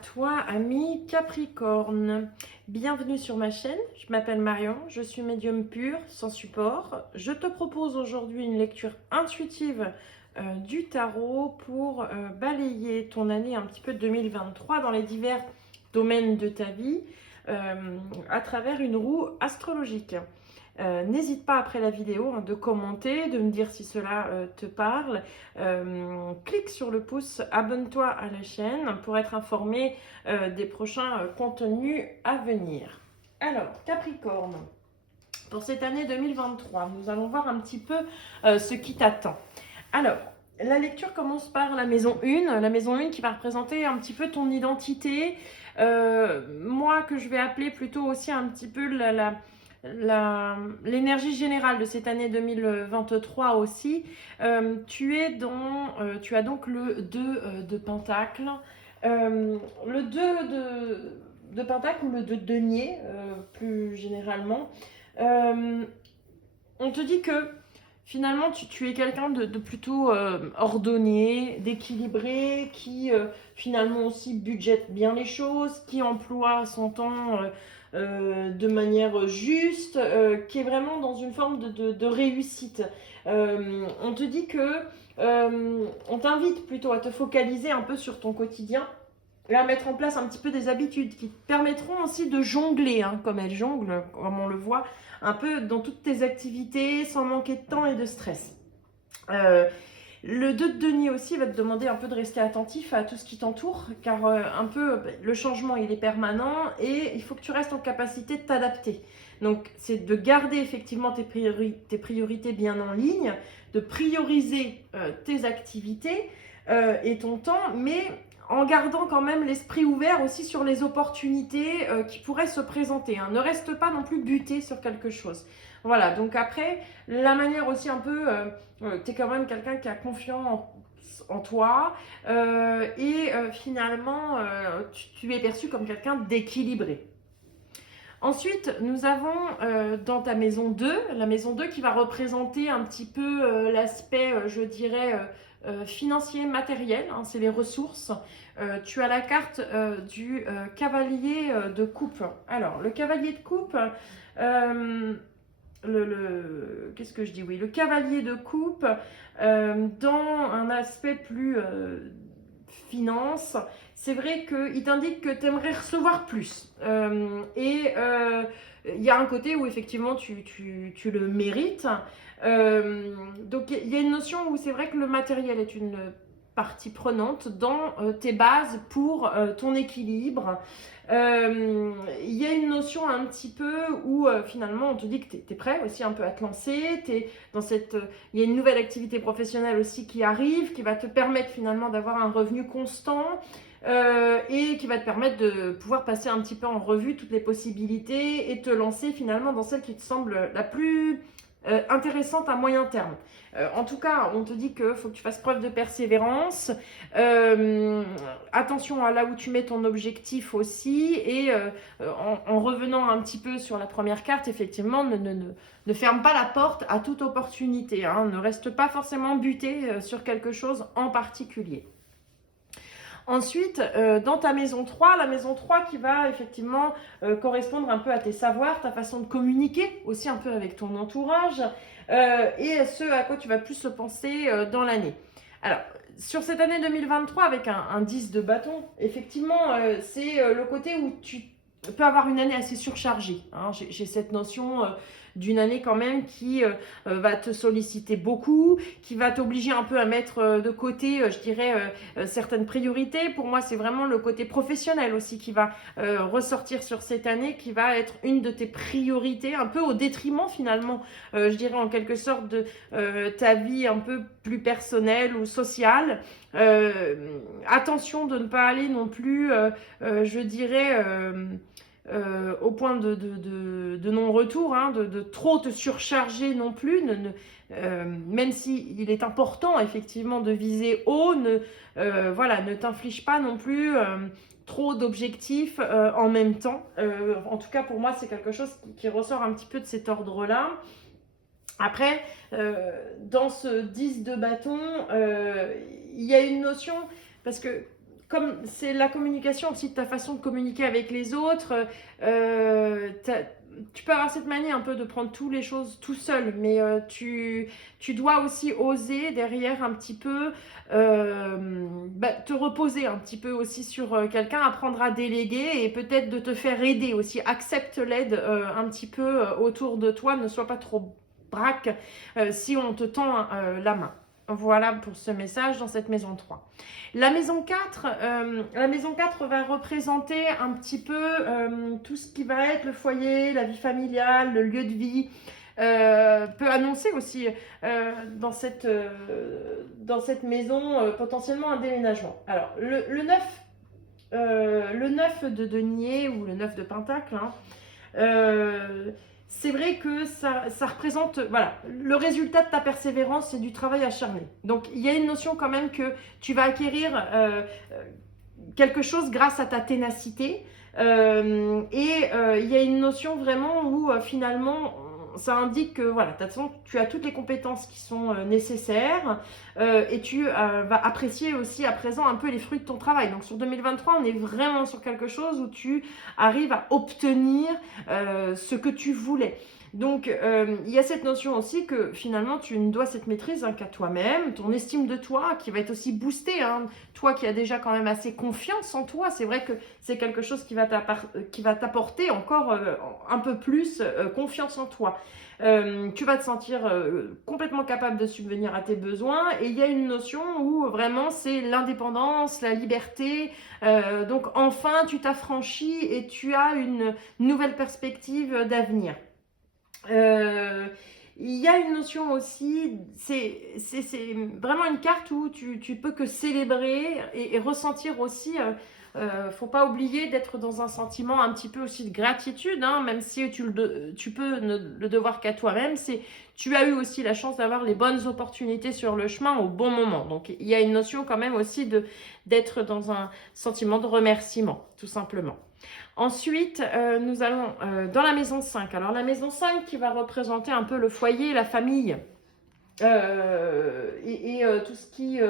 toi, ami Capricorne. Bienvenue sur ma chaîne. Je m'appelle Marion, je suis médium pur, sans support. Je te propose aujourd'hui une lecture intuitive du tarot pour balayer ton année un petit peu 2023 dans les divers domaines de ta vie à travers une roue astrologique. N'hésite pas après la vidéo de commenter, de me dire si cela te parle. Clique sur le pouce, abonne-toi à la chaîne pour être informé des prochains contenus à venir. Alors, Capricorne, pour cette année 2023, nous allons voir un petit peu ce qui t'attend. Alors, la lecture commence par la maison 1, la maison 1 qui va représenter un petit peu ton identité, moi que je vais appeler plutôt aussi un petit peu l'énergie générale de cette année 2023 aussi. Tu as donc le 2 de Pentacle, le 2 de Pentacle ou le 2 de denier plus généralement. On te dit que finalement tu es quelqu'un de plutôt ordonné, d'équilibré, qui finalement aussi budgète bien les choses, qui emploie son temps de manière juste, qui est vraiment dans une forme de réussite. On te dit que on t'invite plutôt à te focaliser un peu sur ton quotidien et à mettre en place un petit peu des habitudes qui te permettront aussi de jongler, comme elle jongle, comme on le voit, un peu dans toutes tes activités, sans manquer de temps et de stress. Le 2 de denier aussi va te demander un peu de rester attentif à tout ce qui t'entoure, car un peu le changement il est permanent et il faut que tu restes en capacité de t'adapter. Donc c'est de garder effectivement tes priorités bien en ligne, de prioriser tes activités et ton temps, mais en gardant quand même l'esprit ouvert aussi sur les opportunités qui pourraient se présenter. Ne reste pas non plus buté sur quelque chose. Voilà, donc après, la manière aussi un peu, tu es quand même quelqu'un qui a confiance en toi et finalement, tu es perçu comme quelqu'un d'équilibré. Ensuite, nous avons dans ta maison 2, la maison 2 qui va représenter un petit peu l'aspect, je dirais, financier, matériel, c'est les ressources. Tu as la carte du cavalier de coupe. Alors, le cavalier de coupe, qu'est-ce que je dis? Oui, le cavalier de coupe, dans un aspect plus finance, c'est vrai qu'il t'indique que tu aimerais recevoir plus. Il y a un côté où effectivement tu le mérites. Donc il y a une notion où c'est vrai que le matériel est une partie prenante dans tes bases pour ton équilibre. Il y a une notion un petit peu où finalement on te dit que tu es prêt aussi un peu à te lancer, il y a une nouvelle activité professionnelle aussi qui arrive, qui va te permettre finalement d'avoir un revenu constant et qui va te permettre de pouvoir passer un petit peu en revue toutes les possibilités et te lancer finalement dans celle qui te semble la plus intéressante à moyen terme. En tout cas, on te dit qu'il faut que tu fasses preuve de persévérance. Attention à là où tu mets ton objectif aussi. Et en revenant un petit peu sur la première carte, effectivement, ne ferme pas la porte à toute opportunité. Ne reste pas forcément buté sur quelque chose en particulier. Ensuite, dans ta maison 3, la maison 3 qui va effectivement correspondre un peu à tes savoirs, ta façon de communiquer aussi un peu avec ton entourage et ce à quoi tu vas plus se penser dans l'année. Alors, sur cette année 2023, avec un 10 de bâton, effectivement, c'est le côté où tu peux avoir une année assez surchargée. J'ai cette notion d'une année quand même qui va te solliciter beaucoup, qui va t'obliger un peu à mettre de côté, je dirais, certaines priorités. Pour moi, c'est vraiment le côté professionnel aussi qui va ressortir sur cette année, qui va être une de tes priorités, un peu au détriment finalement, je dirais en quelque sorte, de ta vie un peu plus personnelle ou sociale. Attention de ne pas aller non plus, je dirais, au point de non-retour, de trop te surcharger non plus, même si il est important effectivement de viser haut, ne t'inflige pas non plus trop d'objectifs en même temps. En tout cas pour moi c'est quelque chose qui ressort un petit peu de cet ordre-là. Après, dans ce 10 de bâton, il y a une notion, parce que comme c'est la communication aussi de ta façon de communiquer avec les autres, tu peux avoir cette manie un peu de prendre toutes les choses tout seul, mais tu dois aussi oser derrière un petit peu te reposer un petit peu aussi sur quelqu'un, apprendre à déléguer et peut-être de te faire aider aussi. Accepte l'aide un petit peu autour de toi, ne sois pas trop braque si on te tend la main. Voilà pour ce message dans cette maison 3. La maison 4, va représenter un petit peu tout ce qui va être le foyer, la vie familiale, le lieu de vie. Peut annoncer aussi dans cette maison potentiellement un déménagement. Alors, le 9 de denier ou le 9 de pentacle, hein, c'est vrai que ça représente, voilà, le résultat de ta persévérance, c'est du travail acharné. Donc, il y a une notion quand même que tu vas acquérir quelque chose grâce à ta ténacité. Il y a une notion vraiment où finalement, ça indique que voilà, tu as toutes les compétences qui sont nécessaires et tu vas apprécier aussi à présent un peu les fruits de ton travail. Donc sur 2023, on est vraiment sur quelque chose où tu arrives à obtenir ce que tu voulais. Donc, il y a cette notion aussi que finalement, tu ne dois cette maîtrise qu'à toi-même, ton estime de toi qui va être aussi boostée. Hein. Toi qui as déjà quand même assez confiance en toi, c'est vrai que c'est quelque chose qui va t'apporter encore un peu plus confiance en toi. Tu vas te sentir complètement capable de subvenir à tes besoins et il y a une notion où vraiment c'est l'indépendance, la liberté. Donc, enfin, tu t'affranchis et tu as une nouvelle perspective d'avenir. Il y a une notion aussi, c'est vraiment une carte où tu peux que célébrer et ressentir aussi, faut pas oublier d'être dans un sentiment un petit peu aussi de gratitude, hein, même si tu peux ne le devoir qu'à toi-même, tu as eu aussi la chance d'avoir les bonnes opportunités sur le chemin au bon moment. Donc il y a une notion quand même aussi d'être dans un sentiment de remerciement, tout simplement. Ensuite, nous allons dans la maison 5. Alors la maison 5 qui va représenter un peu le foyer, la famille et tout ce qui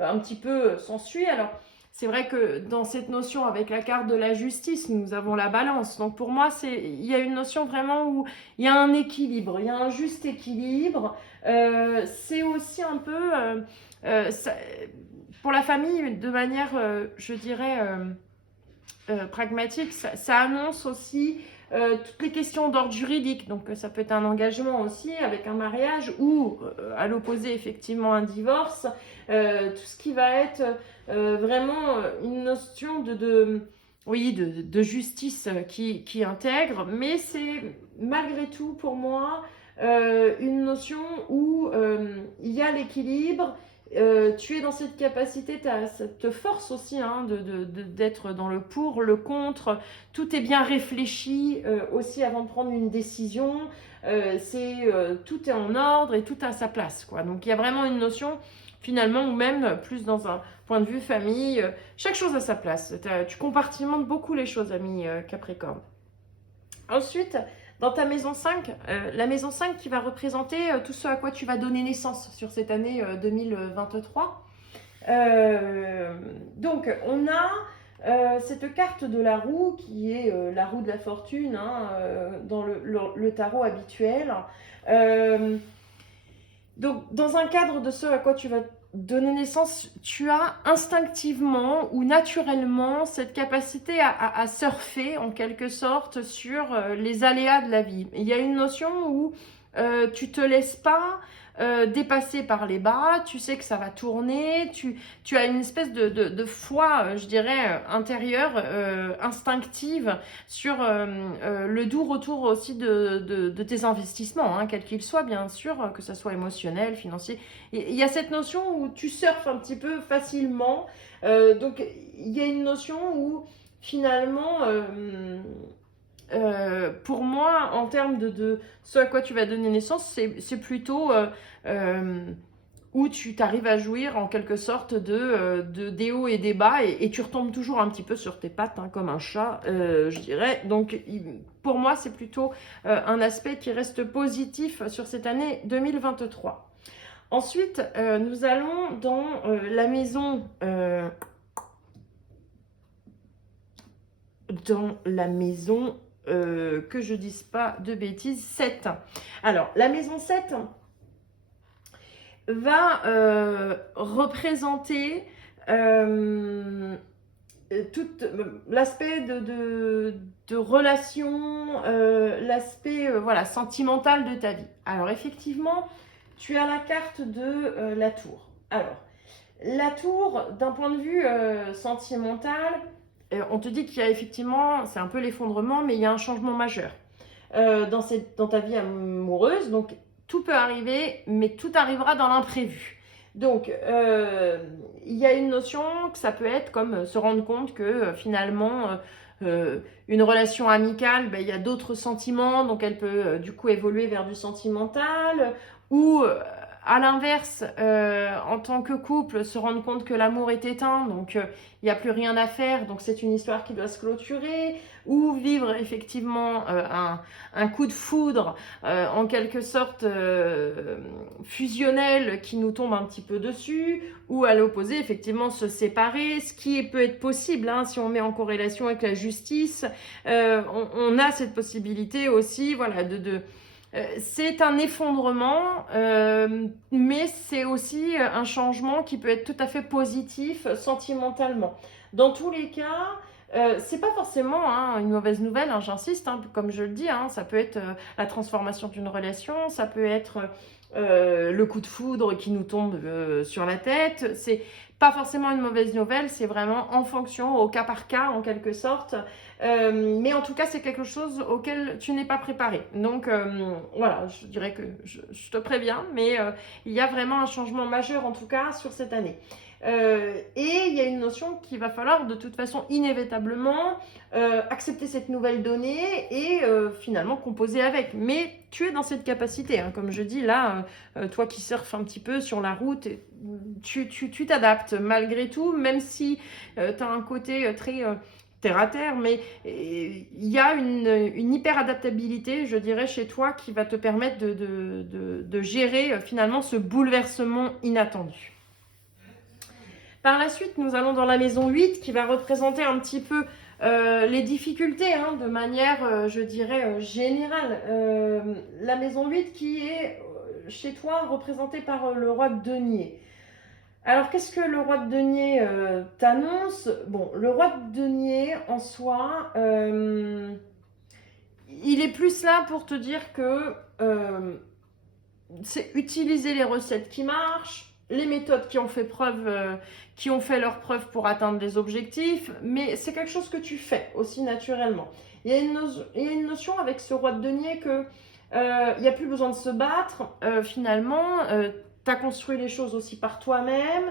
un petit peu s'ensuit. Alors c'est vrai que dans cette notion avec la carte de la justice, nous avons la balance. Donc pour moi, il y a une notion vraiment où il y a un équilibre, il y a un juste équilibre. C'est aussi un peu pour la famille de manière, je dirais... pragmatique, ça annonce aussi toutes les questions d'ordre juridique. Donc ça peut être un engagement aussi avec un mariage ou à l'opposé effectivement un divorce. Tout ce qui va être vraiment une notion de justice qui intègre, mais c'est malgré tout pour moi une notion où il y a l'équilibre. Tu es dans cette capacité, cette force aussi hein, d'être dans le pour, le contre. Tout est bien réfléchi aussi avant de prendre une décision. Tout est en ordre et tout a sa place, quoi. Donc il y a vraiment une notion finalement, ou même plus dans un point de vue famille, chaque chose a sa place. Tu compartimentes beaucoup les choses, ami Capricorne. Ensuite, dans ta maison 5, la maison 5 qui va représenter tout ce à quoi tu vas donner naissance sur cette année 2023. Donc, on a cette carte de la roue qui est la roue de la fortune hein, dans le tarot habituel. Donc, dans un cadre de ce à quoi tu vas donner naissance, tu as instinctivement ou naturellement cette capacité à surfer en quelque sorte sur les aléas de la vie. Il y a une notion où tu te laisses pas dépasser par les bas, tu sais que ça va tourner, tu as une espèce de foi, je dirais, intérieure, instinctive sur le doux retour aussi de tes investissements, hein, quels qu'ils soient bien sûr, que ce soit émotionnel, financier. Il y a cette notion où tu surfes un petit peu facilement, donc il y a une notion où finalement... pour moi, en termes de ce à quoi tu vas donner naissance, c'est plutôt où tu t'arrives à jouir en quelque sorte des hauts et des bas et tu retombes toujours un petit peu sur tes pattes hein, comme un chat, je dirais. Donc pour moi, c'est plutôt un aspect qui reste positif sur cette année 2023. Ensuite, nous allons dans la maison dans la maison, que je dise pas de bêtises, 7. Alors, la maison 7 va représenter tout l'aspect de relation, l'aspect voilà, sentimental de ta vie. Alors effectivement, tu as la carte de la tour. Alors, la tour, d'un point de vue sentimental, on te dit qu'il y a effectivement, c'est un peu l'effondrement, mais il y a un changement majeur dans ta vie amoureuse. Donc, tout peut arriver, mais tout arrivera dans l'imprévu. Donc, il y a une notion que ça peut être comme se rendre compte que finalement, une relation amicale, ben, il y a d'autres sentiments, donc elle peut du coup évoluer vers du sentimental, ou à l'inverse, en tant que couple, se rendre compte que l'amour est éteint, donc il n'y a plus rien à faire, donc c'est une histoire qui doit se clôturer, ou vivre effectivement un coup de foudre, en quelque sorte fusionnel qui nous tombe un petit peu dessus, ou à l'opposé, effectivement, se séparer, ce qui peut être possible, hein, si on met en corrélation avec la justice, on a cette possibilité aussi, voilà, c'est un effondrement, mais c'est aussi un changement qui peut être tout à fait positif sentimentalement. Dans tous les cas, c'est pas forcément hein, une mauvaise nouvelle, hein, j'insiste, hein, comme je le dis, hein, ça peut être la transformation d'une relation, ça peut être le coup de foudre qui nous tombe sur la tête. C'est pas forcément une mauvaise nouvelle, c'est vraiment en fonction, au cas par cas en quelque sorte. Mais en tout cas, c'est quelque chose auquel tu n'es pas préparé. Donc voilà, je dirais que je te préviens, mais il y a vraiment un changement majeur en tout cas sur cette année. Et il y a une notion qu'il va falloir de toute façon inévitablement accepter cette nouvelle donnée et finalement composer avec. Mais tu es dans cette capacité, hein, comme je dis là, toi qui surfes un petit peu sur la route, tu t'adaptes malgré tout, même si tu as un côté très terre à terre, mais il y a une hyper adaptabilité, je dirais, chez toi qui va te permettre de gérer finalement ce bouleversement inattendu. Par la suite, nous allons dans la maison 8 qui va représenter un petit peu les difficultés hein, de manière, je dirais, générale. La maison 8 qui est chez toi représentée par le roi de denier. Alors, qu'est-ce que le roi de denier t'annonce? Bon, le roi de denier, en soi, il est plus là pour te dire que c'est utiliser les recettes qui marchent, les méthodes qui ont fait preuve, qui ont fait leur preuve pour atteindre des objectifs, mais c'est quelque chose que tu fais aussi naturellement. Il y a une notion avec ce roi de denier que il n'y a plus besoin de se battre, finalement, tu as construit les choses aussi par toi-même,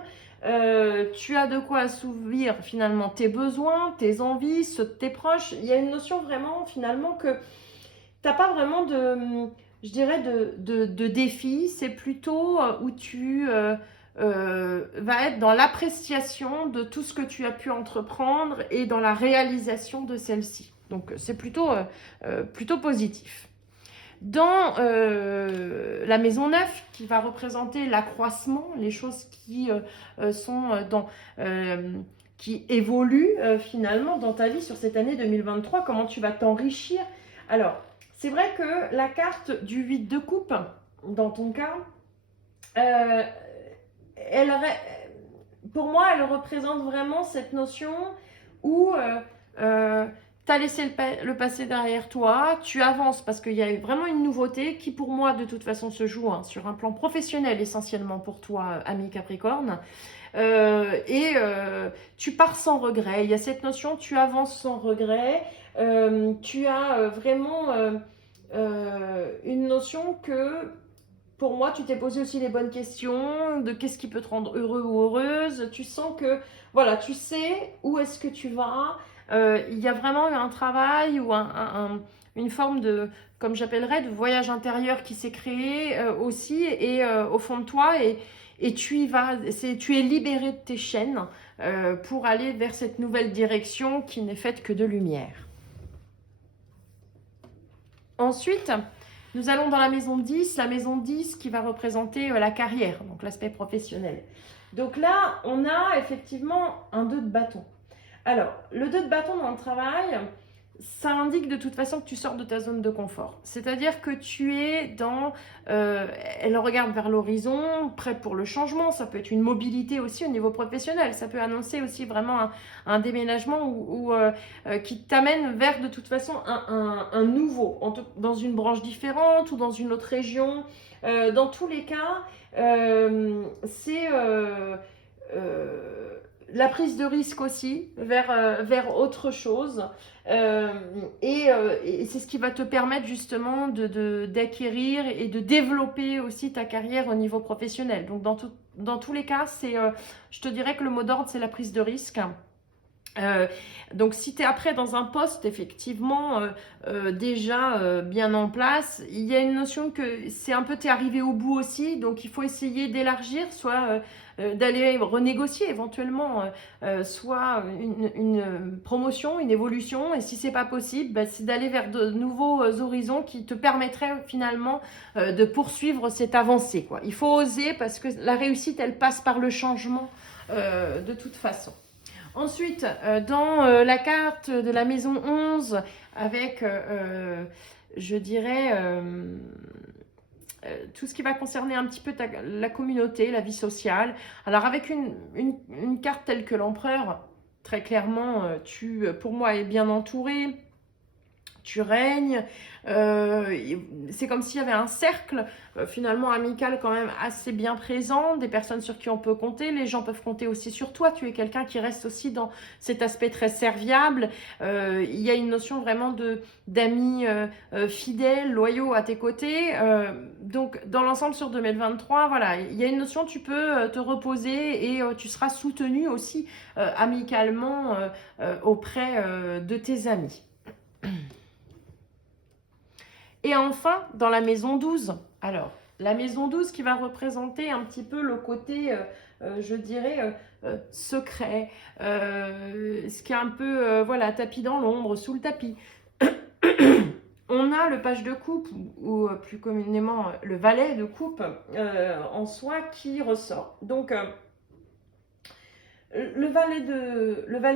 tu as de quoi assouvir finalement tes besoins, tes envies, ceux de tes proches. Il y a une notion vraiment finalement que tu n'as pas vraiment je dirais, de défi, c'est plutôt où tu vas être dans l'appréciation de tout ce que tu as pu entreprendre et dans la réalisation de celle-ci. Donc, c'est plutôt positif. Dans la maison 9, qui va représenter l'accroissement, les choses qui sont qui évoluent finalement dans ta vie sur cette année 2023, comment tu vas t'enrichir. Alors, c'est vrai que la carte du 8 de coupe, dans ton cas, pour moi, elle représente vraiment cette notion où tu as laissé le passé derrière toi, tu avances parce qu'il y a vraiment une nouveauté qui pour moi de toute façon se joue hein, sur un plan professionnel essentiellement pour toi, ami Capricorne. Tu pars sans regret. Il y a cette notion, tu avances sans regret. Tu as vraiment une notion que pour moi, tu t'es posé aussi les bonnes questions de qu'est-ce qui peut te rendre heureux ou heureuse. Tu sens que, voilà, tu sais où est-ce que tu vas. Il y a vraiment eu un travail ou une forme de, comme j'appellerais, de voyage intérieur qui s'est créé aussi et au fond de toi. Et tu y vas, tu es libéré de tes chaînes pour aller vers cette nouvelle direction qui n'est faite que de lumière. Ensuite, nous allons dans la maison 10 qui va représenter la carrière, donc l'aspect professionnel. Donc là, on a effectivement un 2 de bâton. Alors, le 2 de bâton dans le travail, ça indique de toute façon que tu sors de ta zone de confort. C'est-à-dire que tu es dans... elle regarde vers l'horizon, prête pour le changement. Ça peut être une mobilité aussi au niveau professionnel. Ça peut annoncer aussi vraiment un déménagement qui t'amène vers de toute façon un nouveau, dans une branche différente ou dans une autre région. Dans tous les cas, c'est... la prise de risque aussi vers autre chose. Et c'est ce qui va te permettre justement d'acquérir et de développer aussi ta carrière au niveau professionnel. Donc dans tous les cas, je te dirais que le mot d'ordre, c'est la prise de risque. Donc si tu es après dans un poste effectivement déjà bien en place, il y a une notion que c'est un peu t'es arrivé au bout aussi, donc il faut essayer d'élargir, soit d'aller renégocier éventuellement soit une promotion, une évolution, et si c'est pas possible, bah, c'est d'aller vers de nouveaux horizons qui te permettraient finalement de poursuivre cette avancée, quoi. Il faut oser parce que la réussite elle passe par le changement de toute façon. Ensuite, dans la carte de la maison 11, avec, je dirais, tout ce qui va concerner un petit peu la communauté, la vie sociale. Alors, avec une carte telle que l'empereur, très clairement, pour moi, es bien entouré. Tu règnes, c'est comme s'il y avait un cercle finalement amical quand même assez bien présent, des personnes sur qui on peut compter, les gens peuvent compter aussi sur toi, tu es quelqu'un qui reste aussi dans cet aspect très serviable, il y a une notion vraiment d'amis fidèles, loyaux à tes côtés, donc dans l'ensemble sur 2023, voilà, il y a une notion, tu peux te reposer et tu seras soutenu aussi amicalement auprès de tes amis. Et enfin, dans la maison 12, alors, la maison 12 qui va représenter un petit peu le côté, je dirais, secret, ce qui est un peu, voilà, tapis dans l'ombre, sous le tapis. On a le page de coupe, ou plus communément le valet de coupe, en soi, qui ressort. Donc, le valet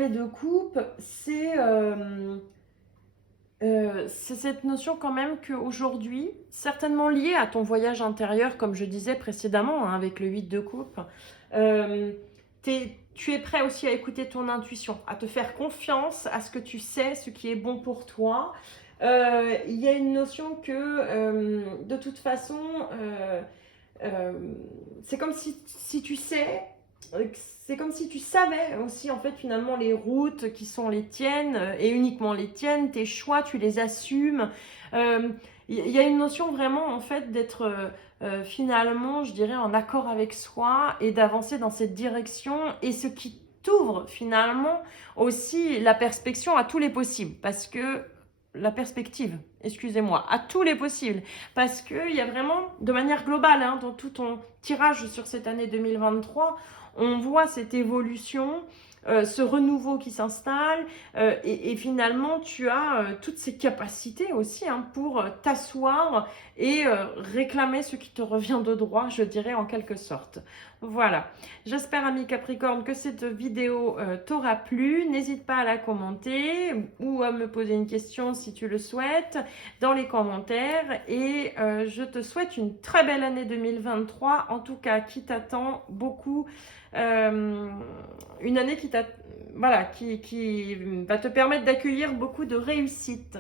de coupe, c'est cette notion quand même qu'aujourd'hui, certainement liée à ton voyage intérieur, comme je disais précédemment, hein, avec le 8 de coupe, tu es prêt aussi à écouter ton intuition, à te faire confiance à ce que tu sais, ce qui est bon pour toi. Il y a une notion que, de toute façon, c'est comme si tu sais... C'est comme si tu savais aussi en fait finalement les routes qui sont les tiennes et uniquement les tiennes, tes choix, tu les assumes. Il y a une notion vraiment en fait d'être finalement, je dirais, en accord avec soi et d'avancer dans cette direction, et ce qui t'ouvre finalement aussi la perspective à tous les possibles, parce que la perspective, excusez-moi, à tous les possibles, parce qu'il y a vraiment, de manière globale, hein, dans tout ton tirage sur cette année 2023, on voit cette évolution, ce renouveau qui s'installe, et finalement tu as toutes ces capacités aussi hein, pour t'asseoir et réclamer ce qui te revient de droit, je dirais en quelque sorte. Voilà, j'espère ami Capricorne que cette vidéo t'aura plu. N'hésite pas à la commenter ou à me poser une question si tu le souhaites dans les commentaires, et je te souhaite une très belle année 2023, en tout cas qui t'attend beaucoup. Une année qui va te permettre d'accueillir beaucoup de réussite.